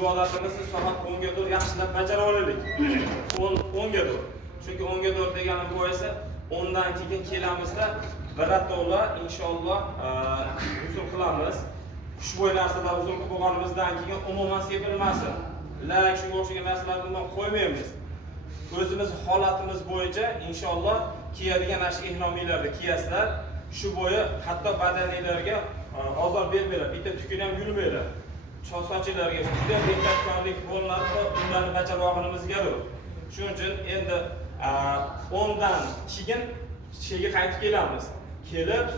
ibodatimizni soat 10 ga doğru yaxshilab bajara olaylik. 10 ga doğru. Chunki 10 ga doğru deganim bu esa 10 dan keyin kelamizda birato'la inshaalloh usul qilamiz. Xushbo'y narsalar usul qilib bo'lganimizdan keyin umuman sepilmasin. Lak shunga o'xshagan narsalarni umuman qo'ymaymiz. O'zimiz holatimiz bo'yicha inshaalloh kiyadigan ash ihromiylarni kiyasizlar. Shu bo'yi hatto badaninglarga ozor bermaylar, bitta tukun ham yurmaylar. Sochlarga juda ehtiyotkorlik bo'linadi, ularni bajarmoqimiz zarur. Shuning uchun endi 10 dan keyin shega qaytib kelamiz. Kelib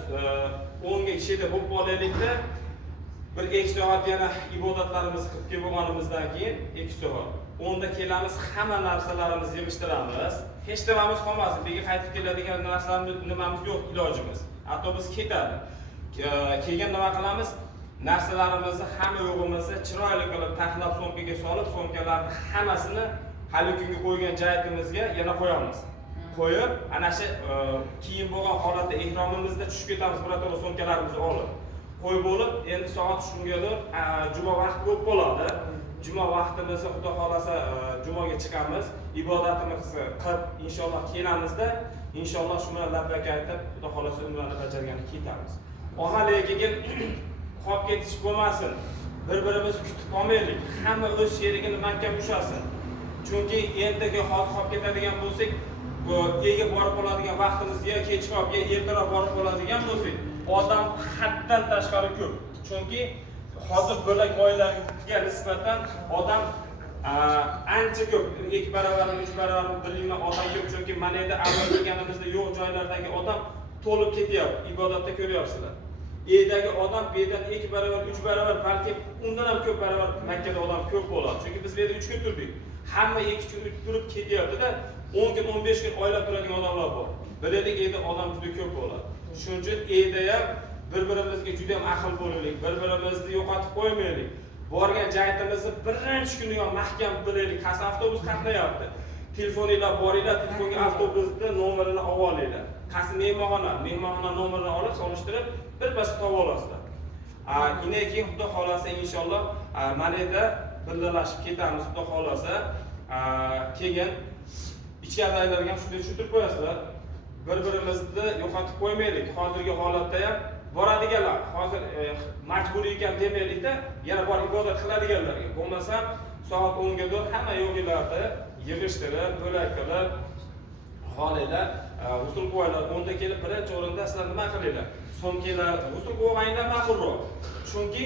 10 ga ishida bo'lib olaylikda bir 2 soat yana ibodatlarimizni qilib kelib bo'lganimizdan keyin 2 soat 10 da kelamiz, hamma narsalarimizni yig'ishtiramiz. Hech nimamiz qolmasin. Bega qaytib keladigan narsalarimiz nimamiz yo'q, ilojimiz. Hatto biz ketadi. Keyin nima qilamiz? Narsalarimizni hamma yo'g'imizni chiroyli qilib taxlab so'mkaga solib, so'mkalarni hammasini hali kunga qo'ygan joyimizga yana qo'yamiz. Qo'yib, ana shu kiyim bo'lgan holatda ehromimizda tushib ketamiz, birato'la so'mkalarimizni olib. Qo'yib bo'lib, endi soat shungadir juma vaqti bo'lib qoladi. Juma vaqtimizni Xudo xolasa jumaga chiqamiz, ibodatimizni qilib inshaalloh kelamizda, inshaalloh shu bilan labbak aytib, Xudo xolasa umrani bajargani ketamiz. Lekin qolib ketish bo'lmasin. Bir-birimizni kutib qolmaylik. Hamma o'z sherigini mahkam ushlasin. Chunki endigi hozir qolib ketadigan bo'lsak, bu yerga borib qoladigan vaqtimiz yo kechqurun yo ertaroq borib qoladigan bo'lsak, odam haddan tashqari ko'p. Chunki hozir bo'lak oilaga nisbatan odam ancha ko'p, 2 barobar, 3 barobar bilingan odam ko'p. Chunki mana endi avval kelganimizda yo'q joylardagi odam to'lib ketyapti, ibodatda ko'ryapsizlar. E'dagi odam bedan 2 barobar, 3 barobar, balki undan ham ko'p barobar Makkada odam ko'p bo'ladi. Chunki biz bu yerda 3 kun turdik. Hamma 2 kun turib ketyapti-da, 10 kun, 15 kun oylab turadigan odamlar bor. Bilaylik, e'da odam juda ko'p bo'ladi. Shuning uchun e'da ham bir-birimizga juda ham aql bo'laylik, bir-birimizni yo'qotib qo'ymaylik. Borgan joyimizni birinchi kuniyoq mahkam bilaylik. Qaysi avtobus qatnayapti? Telefoninglar boringlar, telefonga avtobusni nomerini olib olinglar. Qaysi mehmonxona nomerini olib solishtirib birpas topib olasizlar. Undan keyin Xudo xolasa inshaalloh mana yerda birgalashib ketamiz. Xudo xolasa keyin ichkaridagilarga ham shunday tushuntirib qo'yasizlar. Bir-birimizni yo'qotib qo'ymaylik. Hozirgi holatda ham boradiganlar, hozir majburiy ekan demaylikda, yana bor ibodat qiladiganlarga. Bo'lmasa soat 10 ga doğru hamma yo'g'inglarni yig'ishtirib, bo'lak qilib holinglar usul qo'yinglar. 10 da kelib birinchi o'rinda sizlar nima qilinglar? So'mkalar usul qo'yg'inglar ma'qulroq. Chunki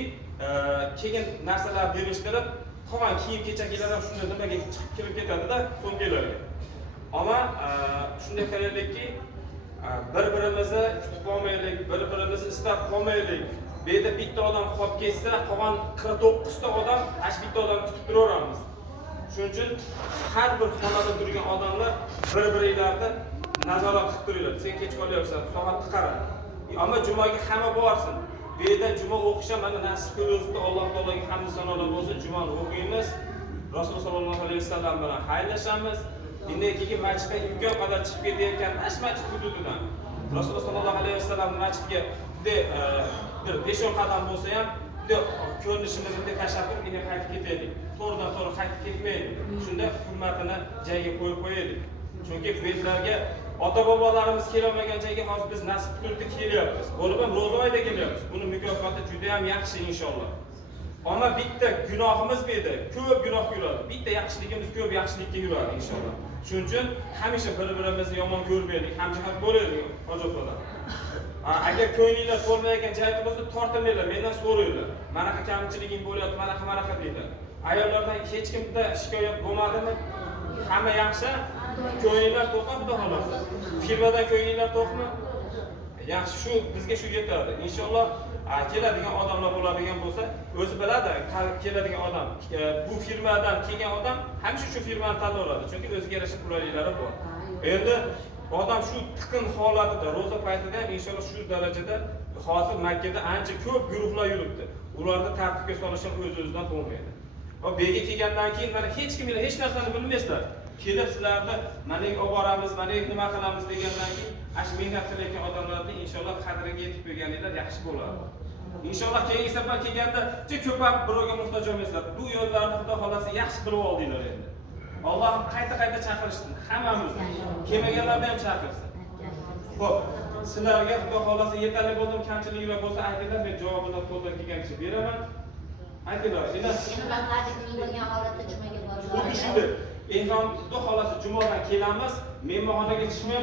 keyin narsalarni yig'ishtirib, qolgan kiyim-kechaklar ham shunda nimaga chiqib kirib ketadi-da, so'mkalarga. Ammo shunday qilaylikki, bir-birimizni kutib qolmaylik, bir-birimizni istab qolmaylik. Bu yerda bitta odam qolib ketsa, qolgan 49 ta odam ash bitta odam kutib turaveramiz. Shuning uchun har bir xonada turgan odamlar bir-birlarini nazorat qilib turinglar. Sen kech qolyapsan, soatni qara. Ammo jumaga hamma borsin. Bu yerda juma o'qishga mana nasib qildi, Alloh taologa hamd sanolar bo'lsin. Jumani o'qiymiz. Rasululloh sollallohu alayhi vasallam bilan xayrlashamiz. Bundan keyin masjidga imkon qadar chiqib ketayotgan masjid hududidan Rasululloh sollallohu alayhi vasallam masjidga bir 5-10 qadam bo'lsa ham ko'rinishimizni tashlab turib yana qaytib ketaylik. To'g'ridan-to'g'ri qaytib ketmaylik. Shunda hurmatini joyiga qo'yib qo'yaylik. Chunki bu yerlarga ota-bobolarimiz kelolmagan joyga hozir biz nasib qilib kelyapmiz. Bo'lib ham ro'za oyida kelyapmiz. Buni mukofoti juda ham yaxshi inshaalloh. Ammo bitta gunohimiz bu yerda, ko'p gunoh yuradi. Bitta yaxshiligimiz ko'p yaxshilikka yuradi inshaalloh. Shuning uchun hamisha bir-birimizni yomon ko'rmaylik, hamjihat bo'laylik, hojoto'lar. Agar ko'nglinglar to'lmayotgan joyda bo'lsa, tortininglar, mendan so'ranglar. Manaqa kamchiliging bo'lyapti, manaqa deydi. Ayollardan hech kimda shikoyat bo'lmadimi? Hamma yaxshi. Ko'nglinglar to'qib, Xudo xolasa. Firmadan ko'nglinglar to'qmi? Yaxshi, shu bizga shu yetadi. Inshaalloh keladigan odamlar bo'ladigan bo'lsa, o'zi biladi, keladigan odam, bu firmadan kelgan odam hamisha shu firmani tanlayveradi. Chunki o'ziga yarasha qulayliklari bor. Endi odam shu tiqin holatida, ro'za paytida ham inshaalloh shu darajada hozir Makkada ancha ko'p guruhlar yuribdi. Ularni tartibga solish ham o'z-o'zidan bo'lmaydi. Va bu yerga kelgandan keyin mana hech kim hech narsani bilmaysizlar. Kelib sizlarni mana olib boramiz, mana nima qilamiz degandan keyin ash mehnat qilayotgan odamlarning inshaalloh qadriga yetib qo'yganinglar yaxshi bo'ladi. Inshaalloh keyingi safar kelganda ko'pab birovga muhtoj bo'lmaysizlar. Bu yo'llarni Xudo xolasa yaxshi bilib oldinglar endi. Alloh qayta chaqirishsin hammamizni. Kelmaganlarni ham chaqirsin. Xo'p, sizlarga Xudo xolasa yetarli bo'ldim, kamchiliklar bo'lsa aytinglar, men javobini qo'ldan kelganicha beraman. Aytinglar, bo'lgan holatda jumaga borib xuddi shunday. Ehrom Xudo xolasa jumadan kelamiz, mehmonxonaga chiqmaymiz.